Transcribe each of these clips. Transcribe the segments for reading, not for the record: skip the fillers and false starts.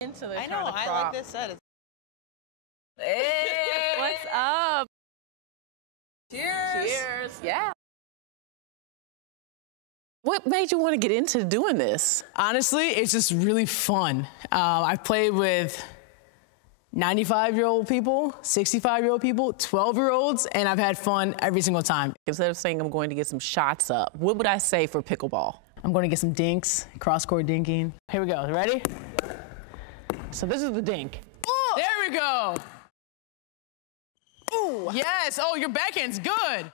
Into the I know, I like this set. Hey! What's up? Cheers! Cheers! Yeah. What made you want to get into doing this? Honestly, it's just really fun. I've played with 95-year-old people, 65-year-old people, 12-year-olds, and I've had fun every single time. Instead of saying I'm going to get some shots up, what would I say for pickleball? I'm going to get some dinks, cross-court dinking. Here we go, ready? So this is the dink. Ooh. There we go. Ooh. Yes, oh, your backhand's good.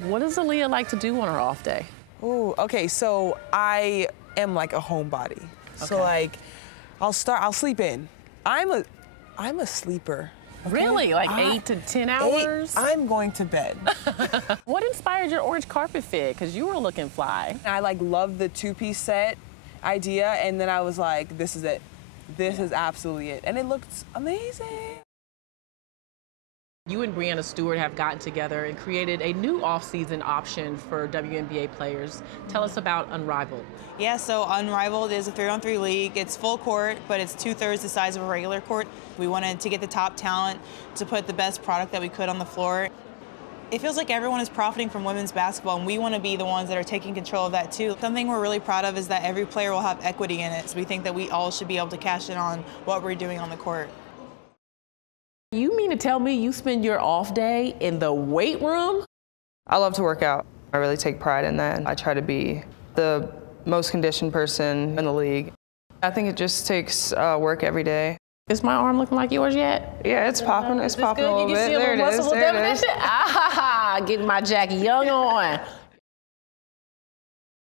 What does Aliyah like to do on her off day? Ooh, okay, so I am like a homebody. Okay. So like, I'll sleep in. I'm a sleeper. Okay? Really? Like 8 to 10 hours? I'm going to bed. What inspired your orange carpet fit? Because you were looking fly. I like love the two-piece set idea, and then I was like, this is it. This is absolutely it. And it looked amazing. You and Breanna Stewart have gotten together and created a new off-season option for WNBA players. Tell us about Unrivaled. Yeah, so Unrivaled is a 3-on-3 league. It's full court, but it's 2/3 the size of a regular court. We wanted to get the top talent to put the best product that we could on the floor. It feels like everyone is profiting from women's basketball, and we want to be the ones that are taking control of that too. Something we're really proud of is that every player will have equity in it. So we think that we all should be able to cash in on what we're doing on the court. You mean to tell me you spend your off day in the weight room? I love to work out. I really take pride in that. I try to be the most conditioned person in the league. I think it just takes work every day. Is my arm looking like yours yet? Yeah, it's popping. It's popping a little bit. There it is. There it is. Ah, getting my Jackie Young on.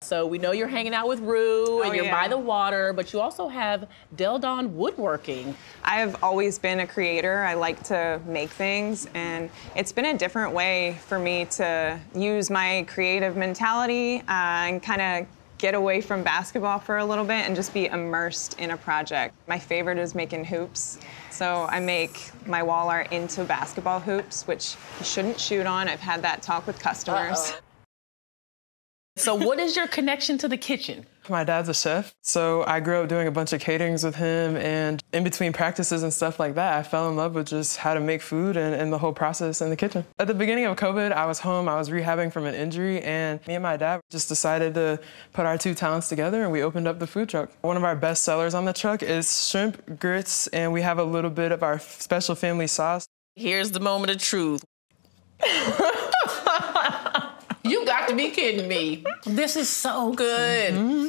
So we know you're hanging out with Rue and you're by the water, but you also have Del Don Woodworking. I have always been a creator. I like to make things, and it's been a different way for me to use my creative mentality and kind of get away from basketball for a little bit and just be immersed in a project. My favorite is making hoops. So I make my wall art into basketball hoops, which you shouldn't shoot on. I've had that talk with customers. So what is your connection to the kitchen? My dad's a chef, so I grew up doing a bunch of caterings with him, and in between practices and stuff like that, I fell in love with just how to make food and the whole process in the kitchen. At the beginning of COVID, I was home, I was rehabbing from an injury, and me and my dad just decided to put our two talents together, and we opened up the food truck. One of our best sellers on the truck is shrimp grits, and we have a little bit of our special family sauce. Here's the moment of truth. You got to be kidding me. This is so good. Mm-hmm.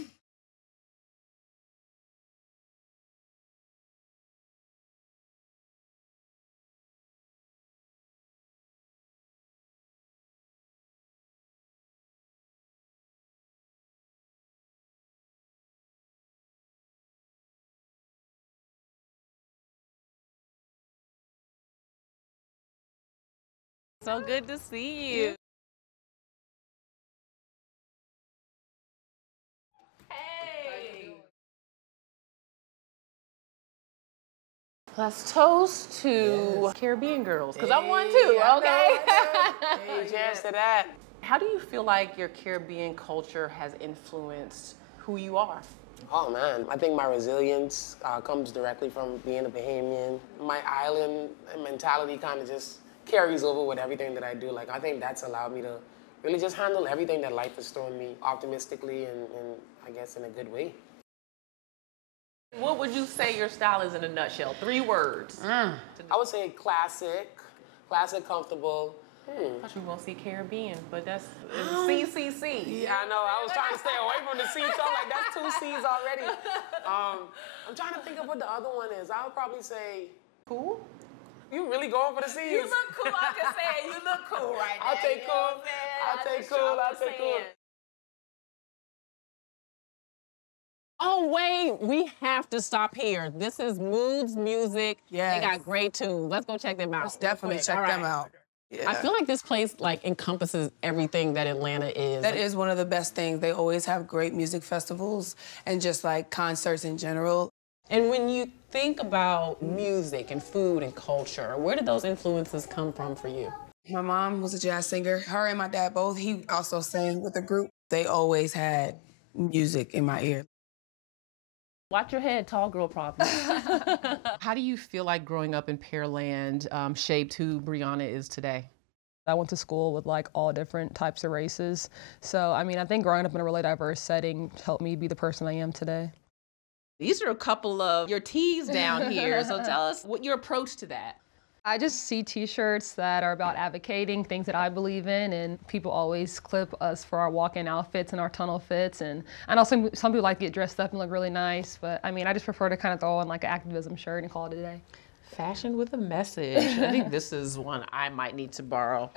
So good to see you. Let's toast to Caribbean girls, because I'm one too, okay? Hey, cheers to that. How do you feel like your Caribbean culture has influenced who you are? Oh man, I think my resilience comes directly from being a Bahamian. My island mentality kind of just carries over with everything that I do. Like, I think that's allowed me to really just handle everything that life has thrown me optimistically and I guess in a good way. What would you say your style is in a nutshell? 3 words. I would say classic, comfortable. I thought you were going to see Caribbean, but that's CCC. Yeah, I know. I was trying to stay away from the C, so I'm like, that's 2 C's already. I'm trying to think of what the other one is. I would probably say... Cool? You really going for the C's? You look cool. I can say it. You look cool right now. I'll take cool. I'll take cool. Oh, wait, we have to stop here. This is Moods Music. Yes. They got great tunes. Let's go check them out. Let's definitely check them out. Yeah. I feel like this place encompasses everything that Atlanta is. That is one of the best things. They always have great music festivals and just concerts in general. And when you think about music and food and culture, where did those influences come from for you? My mom was a jazz singer. Her and my dad both. He also sang with the group. They always had music in my ear. Watch your head, tall girl problem. How do you feel like growing up in Pearland shaped who Brianna is today? I went to school with like all different types of races. So, I mean, I think growing up in a really diverse setting helped me be the person I am today. These are a couple of your tees down here. So tell us what your approach to that. I just see t-shirts that are about advocating things that I believe in, and people always clip us for our walk-in outfits and our tunnel fits. And I know some people like to get dressed up and look really nice, but I mean, I just prefer to kind of throw on like an activism shirt and call it a day. Fashion with a message. I think this is one I might need to borrow.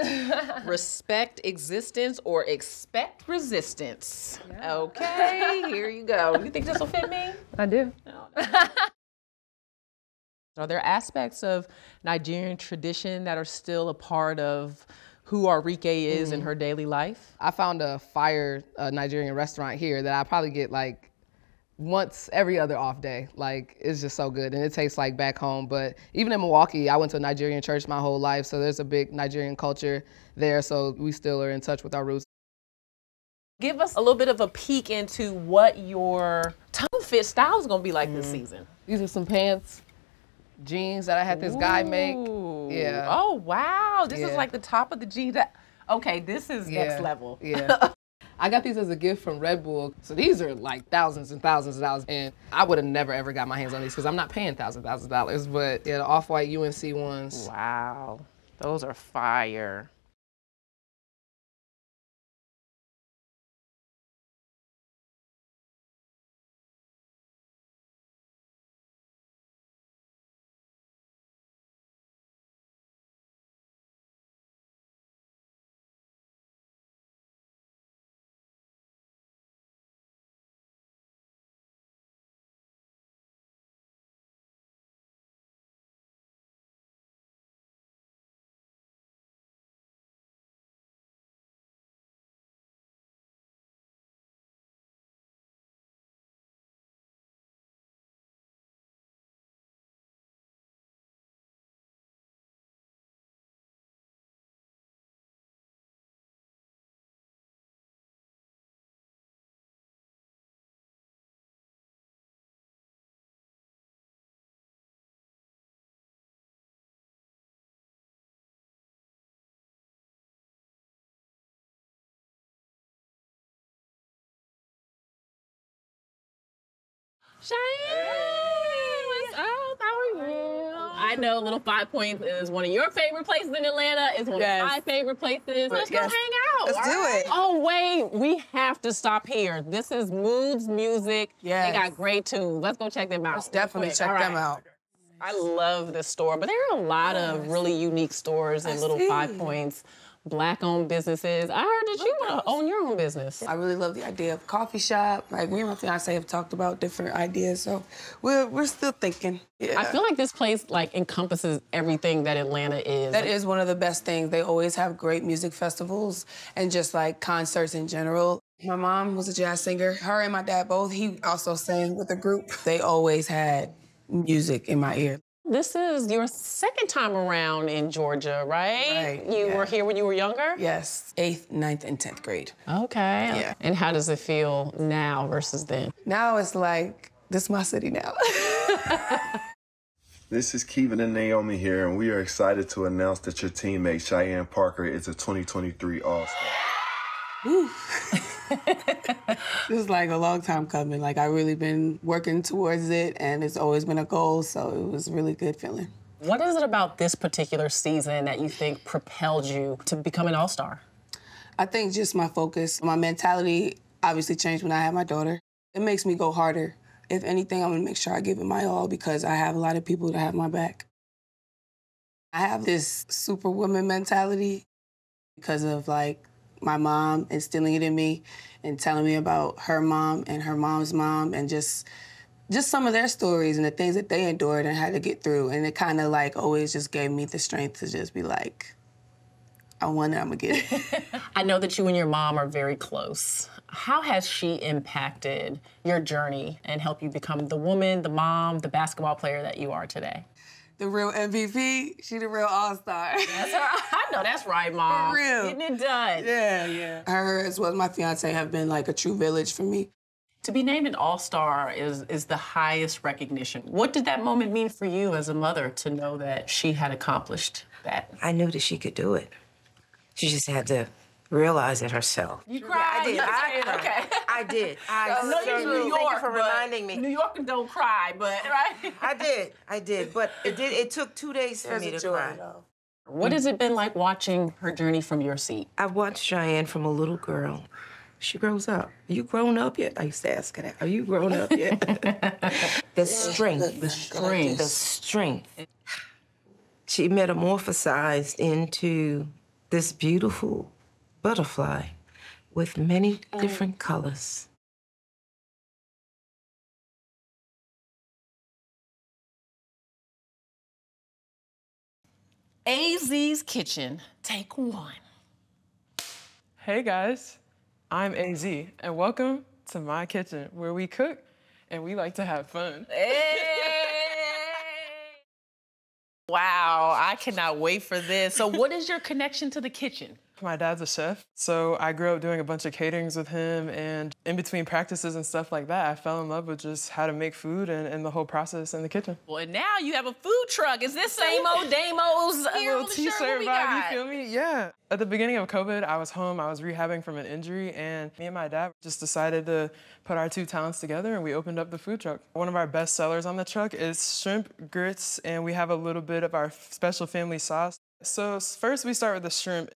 Respect existence or expect resistance. Yeah. Okay, here you go. You think this will fit me? I do. No. Are there aspects of Nigerian tradition that are still a part of who Arike is in her daily life? I found a fire Nigerian restaurant here that I probably get like once every other off day. Like, it's just so good, and it tastes like back home. But even in Milwaukee, I went to a Nigerian church my whole life, so there's a big Nigerian culture there, so we still are in touch with our roots. Give us a little bit of a peek into what your tunnel fit style is gonna be like this season. These are some pants, jeans that I had this guy make. Yeah. Oh, wow, this is like the top of the jeans. Okay, this is next level. Yeah. I got these as a gift from Red Bull. So these are like thousands and thousands of dollars. And I would have never ever got my hands on these because I'm not paying thousands of dollars. But yeah, the off-white UNC ones. Wow, those are fire. Cheyenne, what's up? How are you? I know Little 5 Points is one of your favorite places in Atlanta. It's one of my favorite places. Let's go hang out. Let's do it. Oh, wait, we have to stop here. This is Moods Music. Yes. They got great tunes. Let's go check them out. Let's definitely check them out. I love this store, but there are a lot of really unique stores in Little 5 Points. Black-owned businesses. I heard that you want to own your own business. I really love the idea of coffee shop. Like, me and my fiance have talked about different ideas, so we're still thinking. Yeah. I feel like this place like encompasses everything that Atlanta is. That is one of the best things. They always have great music festivals and just like concerts in general. My mom was a jazz singer. Her and my dad both. He also sang with a group. They always had music in my ear. This is your second time around in Georgia, right? You were here when you were younger? Yes, 8th, 9th, and 10th grade. Okay. Yeah. And how does it feel now versus then? Now it's like, this is my city now. This is Kevin and Naomi here, and we are excited to announce that your teammate, Cheyenne Parker, is a 2023 All-Star. This is like a long time coming. Like, I've really been working towards it, and it's always been a goal, so it was a really good feeling. What is it about this particular season that you think propelled you to become an All-Star? I think just my focus, my mentality obviously changed when I had my daughter. It makes me go harder. If anything, I'm gonna make sure I give it my all because I have a lot of people that have my back. I have this superwoman mentality because of like my mom instilling it in me and telling me about her mom and her mom's mom and just some of their stories and the things that they endured and had to get through. And it kind of like always just gave me the strength to just be like, I want it, I'm gonna get it. I know that you and your mom are very close. How has she impacted your journey and helped you become the woman, the mom, the basketball player that you are today? The real MVP, she the real all-star. That's her. I know that's right, Mom. For real. Getting it done. Yeah. Her as well as my fiance have been like a true village for me. To be named an All-Star is the highest recognition. What did that moment mean for you as a mother to know that she had accomplished that? I knew that she could do it. She just had to realize it herself. You cried? Yeah, I did. Okay. I did. No, you're New York, Thank you for reminding me. New Yorkers don't cry, but right? I did. But it took 2 days for me to cry. What has it been like watching her journey from your seat? I watched Cheyenne from a little girl. She grows up. Are you grown up yet? I used to ask her that. Are you grown up yet? The strength. The strength. The strength. She metamorphosized into this beautiful butterfly with many different colors. AZ's Kitchen, take one. Hey guys, I'm AZ, and welcome to my kitchen, where we cook and we like to have fun. Hey! Wow, I cannot wait for this. So what is your connection to the kitchen? My dad's a chef, so I grew up doing a bunch of caterings with him, and in between practices and stuff like that, I fell in love with just how to make food and the whole process in the kitchen. Well, and now you have a food truck. Is this same old Damo's here on the T-shirt vibe, you feel me? Yeah. At the beginning of COVID, I was home, I was rehabbing from an injury, and me and my dad just decided to put our two talents together, and we opened up the food truck. One of our best sellers on the truck is shrimp grits, and we have a little bit of our special family sauce. So first we start with the shrimp.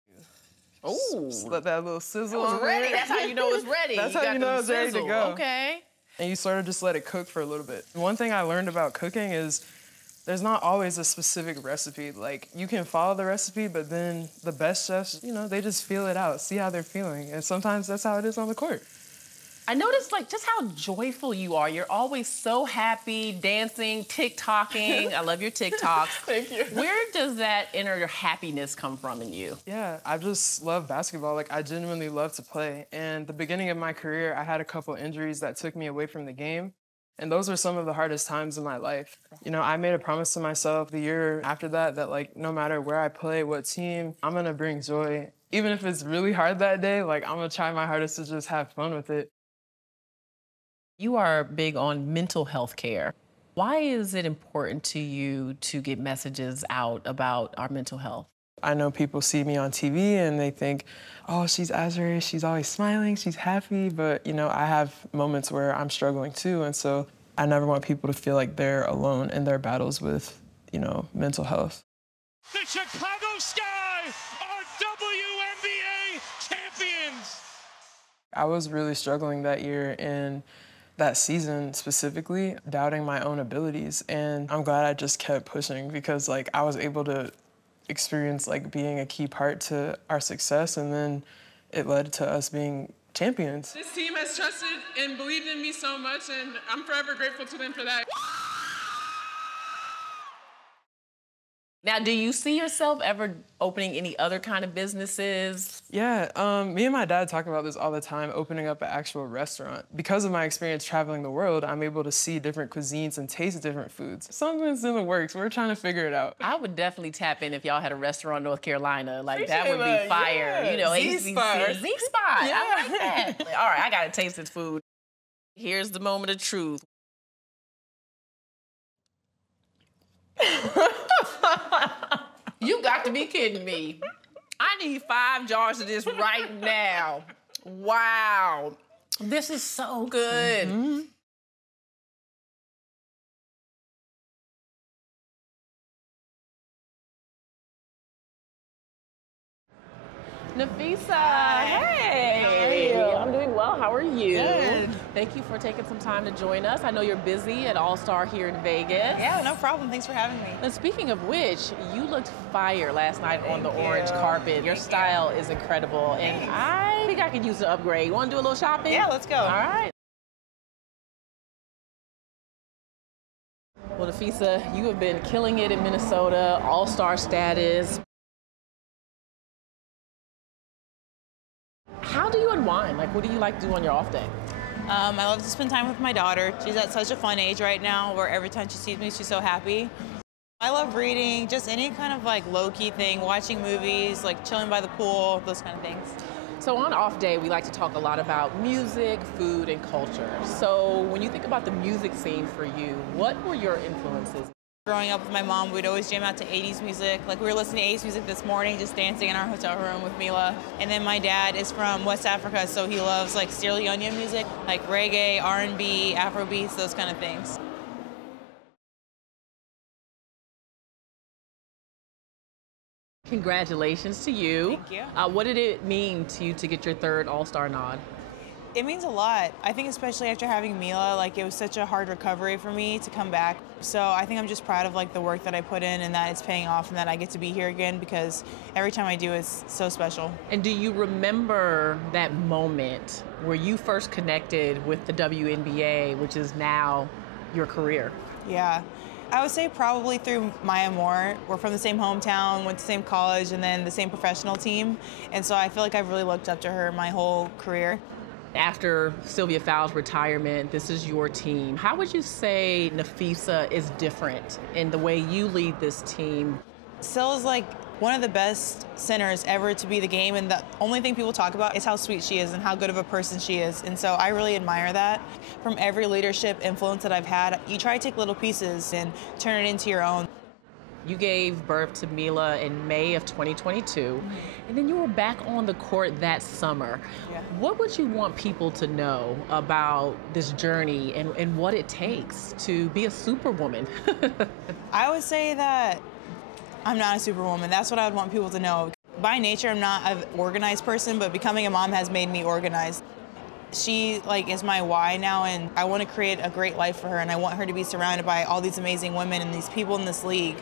Oh, let that little sizzle on ready. there. That's how you know it's ready. That's how you know it's ready to go. Okay. And you sort of just let it cook for a little bit. One thing I learned about cooking is there's not always a specific recipe. Like, you can follow the recipe, but then the best chefs, you know, they just feel it out, see how they're feeling. And sometimes that's how it is on the court. I noticed, like, just how joyful you are. You're always so happy, dancing, TikToking. I love your TikToks. Thank you. Where does that inner happiness come from in you? Yeah, I just love basketball. Like, I genuinely love to play. And the beginning of my career, I had a couple injuries that took me away from the game. And those were some of the hardest times in my life. You know, I made a promise to myself the year after that, like, no matter where I play, what team, I'm gonna bring joy. Even if it's really hard that day, like, I'm gonna try my hardest to just have fun with it. You are big on mental health care. Why is it important to you to get messages out about our mental health? I know people see me on TV and they think, oh, she's Azura, she's always smiling, she's happy, but you know, I have moments where I'm struggling too, and so I never want people to feel like they're alone in their battles with, you know, mental health. The Chicago Sky are WNBA champions! I was really struggling that year, and that season specifically, doubting my own abilities, and I'm glad I just kept pushing because like I was able to experience like being a key part to our success, and then it led to us being champions. This team has trusted and believed in me so much, and I'm forever grateful to them for that. Now, do you see yourself ever opening any other kind of businesses? Yeah, me and my dad talk about this all the time, opening up an actual restaurant. Because of my experience traveling the world, I'm able to see different cuisines and taste different foods. Something's in the works. We're trying to figure it out. I would definitely tap in if y'all had a restaurant in North Carolina. Like, that would be fire. Yeah. You know, Z-Spot. Z-Spot. Yeah. I like that. All right, I gotta taste this food. Here's the moment of truth. You got to be kidding me. I need 5 jars of this right now. Wow. This is so good. Mm-hmm. Napheesa, hey. How are you? I'm doing well. How are you? Good. Thank you for taking some time to join us. I know you're busy at All-Star here in Vegas. Yeah, no problem. Thanks for having me. And speaking of which, you looked fire last night on the orange carpet. Your style is incredible, and I think I could use an upgrade. You want to do a little shopping? Yeah, let's go. All right. Well, Napheesa, you have been killing it in Minnesota, All-Star status. How do you unwind? Like, what do you like to do on your off day? I love to spend time with my daughter. She's at such a fun age right now where every time she sees me, she's so happy. I love reading, just any kind of like low-key thing, watching movies, like chilling by the pool, those kind of things. So on off day, we like to talk a lot about music, food, and culture. So when you think about the music scene for you, what were your influences? Growing up with my mom, we'd always jam out to 80s music. Like we were listening to 80s music this morning, just dancing in our hotel room with Mila. And then my dad is from West Africa, so he loves like Sierra Leonean music, like reggae, R&B, Afrobeats, those kind of things. Congratulations to you. Thank you. What did it mean to you to get your third All-Star nod? It means a lot. I think especially after having Mila, like it was such a hard recovery for me to come back. So I think I'm just proud of like the work that I put in and that it's paying off and that I get to be here again because every time I do it's so special. And do you remember that moment where you first connected with the WNBA, which is now your career? Yeah. I would say probably through Maya Moore. We're from the same hometown, went to the same college, and then the same professional team. And so I feel like I've really looked up to her my whole career. After Sylvia Fowles' retirement, this is your team. How would you say Napheesa is different in the way you lead this team? Syl is like one of the best centers ever to be the game, and the only thing people talk about is how sweet she is and how good of a person she is. And so I really admire that. From every leadership influence that I've had, you try to take little pieces and turn it into your own. You gave birth to Mila in May of 2022, and then you were back on the court that summer. Yeah. What would you want people to know about this journey and what it takes to be a superwoman? I would say that I'm not a superwoman. That's what I would want people to know. By nature, I'm not an organized person, but becoming a mom has made me organized. She is my why now, and I want to create a great life for her, and I want her to be surrounded by all these amazing women and these people in this league.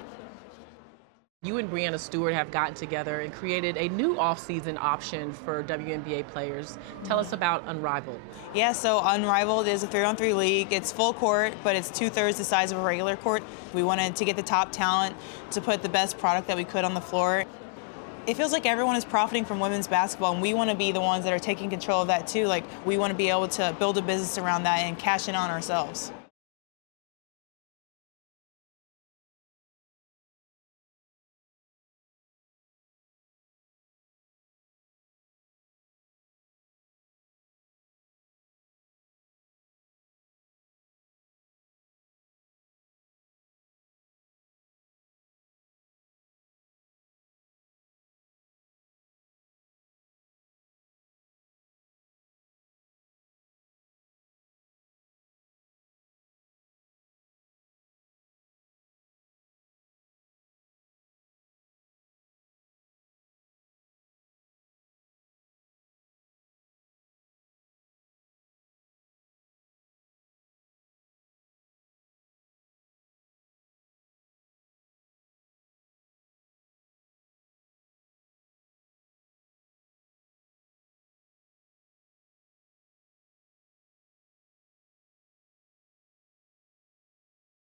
You and Breanna Stewart have gotten together and created a new off-season option for WNBA players. Tell us about Unrivaled. Yeah, so Unrivaled is a 3-on-3 league. It's full court, but it's 2/3 the size of a regular court. We wanted to get the top talent to put the best product that we could on the floor. It feels like everyone is profiting from women's basketball, and we want to be the ones that are taking control of that too. Like, we want to be able to build a business around that and cash in on ourselves.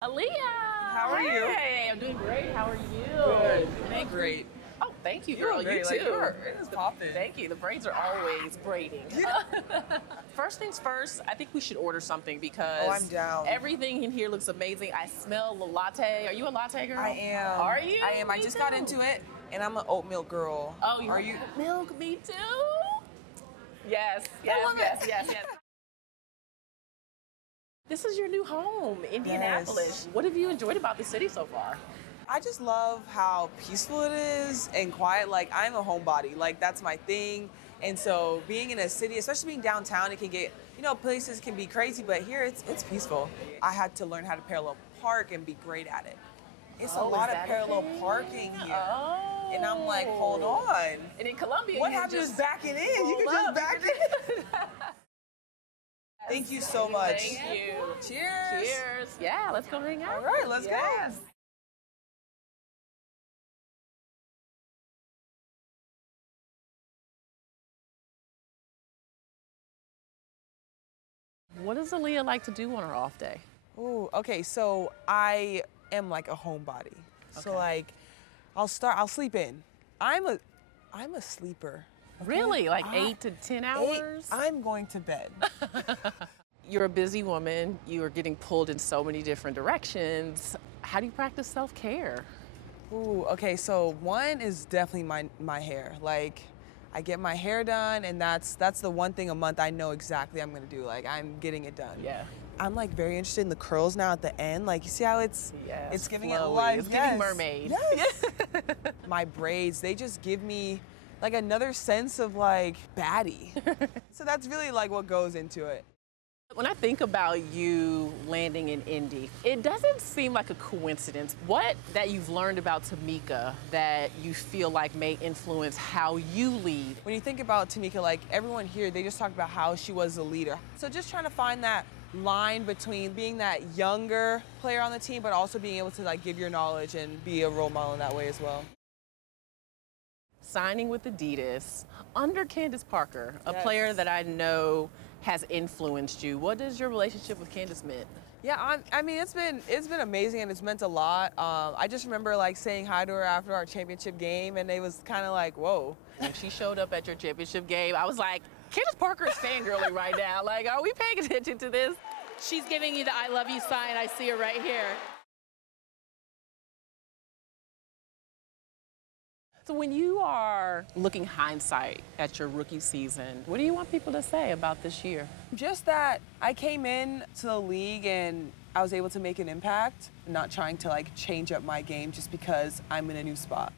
Aliyah! How are you? Hey, I'm doing great. How are you? Good. Thank you. Great. Oh, thank you, You're girl. great. You Like, too. it is popping. Thank you. The braids are always braiding. First things first, I think we should order something because I'm down. Everything in here looks amazing. I smell the latte. Are you a latte girl? I am. Are you? I am. I Me just too. got into it, and I'm an oat milk girl. Oh, are you? Milk, me too. Yes, yes. This is your new home, Indianapolis. Yes. What have you enjoyed about the city so far? I just love how peaceful it is and quiet. Like, I'm a homebody. Like, that's my thing. And so being in a city, especially being downtown, it can get, places can be crazy, but here it's peaceful. I had to learn how to parallel park and be great at it. It's a lot of parallel parking here. Oh. And I'm like, hold on. And in Columbia, what you happened just to backing in? You can just back in. Thank you so much. Thank you. Cheers. Cheers. Yeah, let's go hang out. All right, let's go. What does Aliyah like to do on her off day? Ooh, okay, so I am like a homebody. So like, I'll sleep in. I'm a sleeper. Okay? Really? Like 8 to 10 hours? I'm going to bed. You're a busy woman. You are getting pulled in so many different directions. How do you practice self-care? Ooh, okay, so one is definitely my hair. Like, I get my hair done, and that's the one thing a month I know exactly I'm gonna do. Like, I'm getting it done. Yeah. I'm like very interested in the curls now at the end. Like, you see how it's giving it flowy. life. It's giving mermaid. Yes. My braids, they just give me like another sense of like baddie. So that's really like what goes into it. When I think about you landing in Indy, it doesn't seem like a coincidence. What that you've learned about Tamika that you feel like may influence how you lead? When you think about Tamika, like everyone here, they just talked about how she was a leader. So just trying to find that line between being that younger player on the team, but also being able to like give your knowledge and be a role model in that way as well. Signing with Adidas under Candace Parker, a player that I know has influenced you. What does your relationship with Candace mean? Yeah, I mean, it's been amazing and it's meant a lot. I just remember like saying hi to her after our championship game, and it was kind of like, whoa. When she showed up at your championship game, I was like, Candace Parker is fangirling right now. Like, are we paying attention to this? She's giving you the I love you sign. I see her right here. So when you are looking hindsight at your rookie season, what do you want people to say about this year? Just that I came in to the league and I was able to make an impact, not trying to like change up my game just because I'm in a new spot.